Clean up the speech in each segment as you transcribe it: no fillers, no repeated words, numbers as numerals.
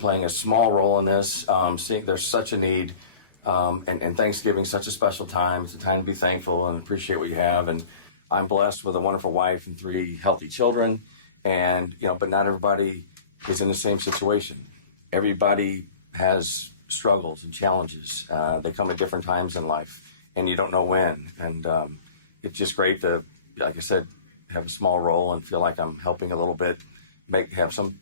playing a small role in this, seeing there's such a need, and Thanksgiving such a special time. It's a time to be thankful and appreciate what you have. And I'm blessed with a wonderful wife and 3 healthy children. And, but not everybody is in the same situation. Everybody has struggles and challenges. They come at different times in life, and you don't know when. And it's just great to, like I said, have a small role and feel like I'm helping a little bit,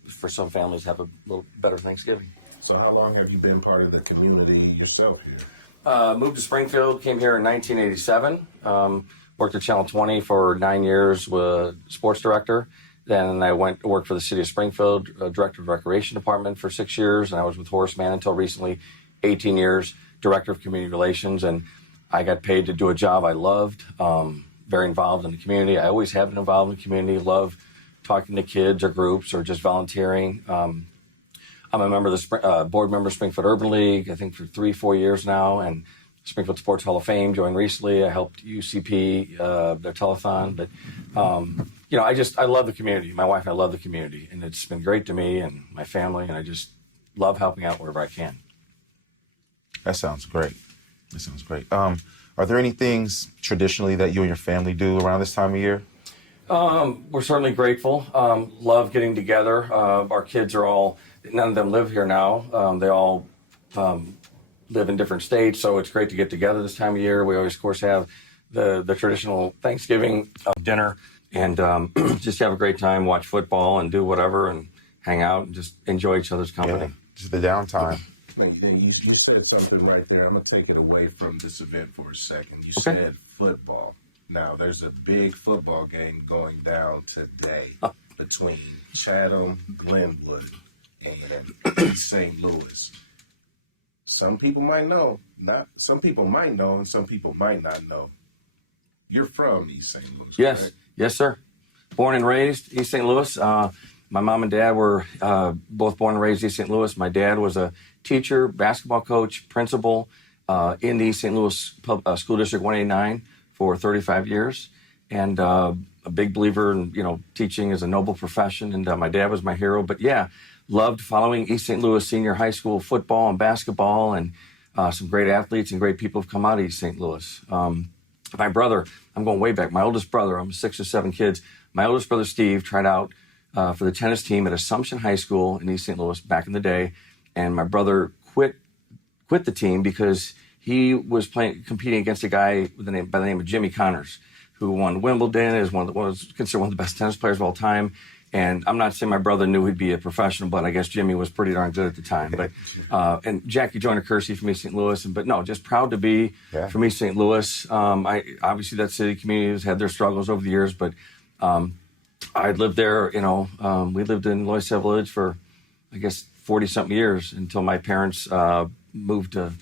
for some families have a little better Thanksgiving. So how long have you been part of the community yourself here? Moved to Springfield, came here in 1987. Worked at Channel 20 for 9 years, was sports director. Then I went to work for the city of Springfield, director of the recreation department for 6 years. And I was with Horace Mann until recently, 18 years, director of community relations. And I got paid to do a job I loved, very involved in the community. I always have been involved in the community, love talking to kids or groups or just volunteering. I'm a member of the board member of Springfield Urban League, I think for 3-4 years now, and Springfield Sports Hall of Fame, joined recently. I helped UCP, their telethon. But, I love the community. My wife and I love the community, and it's been great to me and my family, and I just love helping out wherever I can. That sounds great. Are there any things traditionally that you and your family do around this time of year? We're certainly grateful. Love getting together. Our kids are all, none of them live here now. They all live in different states, so it's great to get together this time of year. We always, of course, have the traditional Thanksgiving dinner and just have a great time, watch football and do whatever and hang out and just enjoy each other's company. Yeah, just the downtime. You said something right there. I'm going to take it away from this event for a second. You Okay. said football. Now, there's a big football game going down today between Chatham, Glenwood, and East St. Louis. Some people might know, some people might know, and some people might not know. You're from East St. Louis, Yes, correct? yes, sir. Born and raised East St. Louis. My mom and dad were both born and raised East St. Louis. My dad was a teacher, basketball coach, principal in the East St. Louis School District 189 for 35 years, and a big believer in teaching is a noble profession. And my dad was my hero. But yeah, loved following East St. Louis Senior High School football and basketball, and some great athletes and great people have come out of East St. Louis. My brother, I'm going way back. My oldest brother, I'm 6 or 7 kids. My oldest brother Steve tried out for the tennis team at Assumption High School in East St. Louis back in the day, and my brother quit the team because he was competing against a guy by the name of Jimmy Connors, who won Wimbledon, was considered one of the best tennis players of all time. And I'm not saying my brother knew he'd be a professional, but I guess Jimmy was pretty darn good at the time. But and Jackie Joyner-Kersey from East St. Louis, just proud to be from East St. Louis. Obviously that city community has had their struggles over the years, but I lived there. We lived in Louisville Village for, I guess, 40-something years until my parents moved to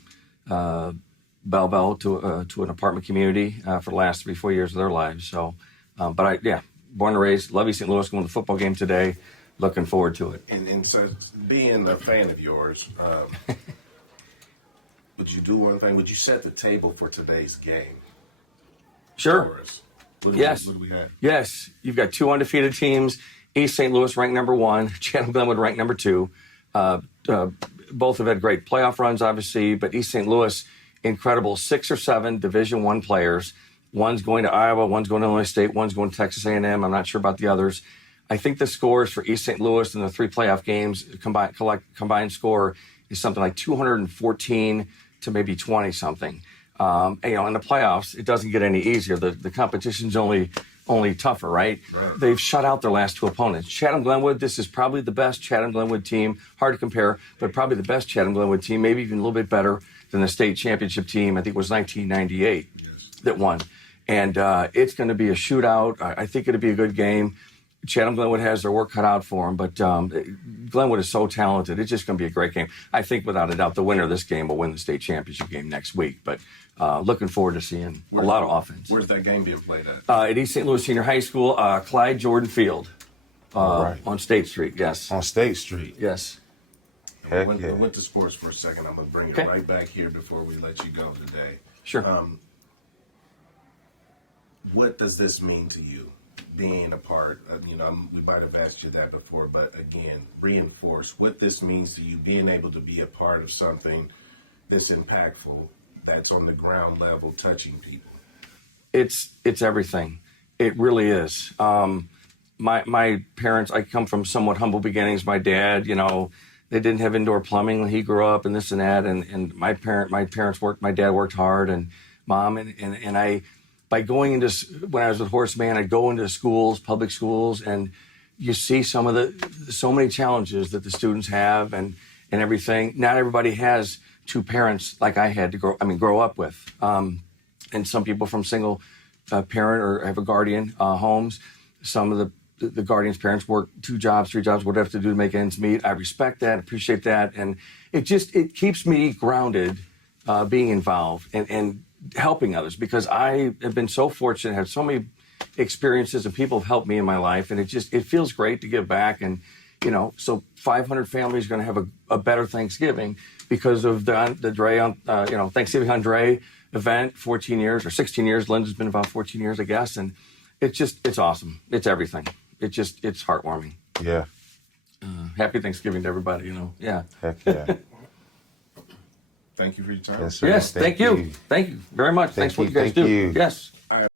Bell Bell to an apartment community for the last 3-4 years of their lives. So, born and raised, love East St. Louis, going to the football game today. Looking forward to it. And so, being a fan of yours, would you do one thing? Would you set the table for today's game? Sure. For us? What do we have? Yes. You've got 2 undefeated teams. East St. Louis ranked number 1, Chatham Glenwood ranked number 2. Both have had great playoff runs, obviously, but East St. Louis, incredible 6 or 7 Division I players. One's going to Iowa, one's going to Illinois State, one's going to Texas A&M. I'm not sure about the others. I think the scores for East St. Louis in the 3 playoff games, combined score is something like 214 to maybe 20-something. In the playoffs, it doesn't get any easier. The competition's only tougher, right? They've shut out their last 2 opponents. Chatham Glenwood, this is probably the best Chatham Glenwood team. Hard to compare, but probably the best Chatham Glenwood team, maybe even a little bit better than the state championship team. I think it was 1998 that won. And it's going to be a shootout. I think it'll be a good game. Chatham Glenwood has their work cut out for them, but Glenwood is so talented. It's just going to be a great game. I think, without a doubt, the winner of this game will win the state championship game next week. But looking forward to seeing a lot of offense. Where's that game being played at? At East St. Louis Senior High School, Clyde Jordan Field on State Street, yes. On State Street? Yes. I went to sports for a second. I'm going to bring it right back here before we let you go today. Sure. What does this mean to you? being a part of, we might have asked you that before, but again, reinforce what this means to you, being able to be a part of something that's impactful, that's on the ground level, touching people. It's everything. It really is. My parents, I come from somewhat humble beginnings. My dad, they didn't have indoor plumbing when he grew up and this and that. And my parents worked, my dad worked hard, and mom. And I, by going into, when I was with Horace Mann, I'd go into schools, public schools, and you see so many challenges that the students have and everything. Not everybody has two parents like I had to grow up with. And some people from single parent or have a guardian homes. Some of the guardian's parents work 2 jobs, 3 jobs, whatever to do to make ends meet. I respect that, appreciate that. And it keeps me grounded, being involved and helping others, because I have been so fortunate, have so many experiences and people have helped me in my life. And it feels great to give back. And, so 500 families are going to have a better Thanksgiving because of the Dre on, Thanksgiving on Dre event, 14 years or 16 years. Linda's been about 14 years, I guess. And it's awesome. It's everything. It's heartwarming. Yeah. Happy Thanksgiving to everybody, Yeah. Heck yeah. Thank you for your time. Yes, sir. Yes, thank you. Thank you very much. Thanks for what you guys do. You. Yes.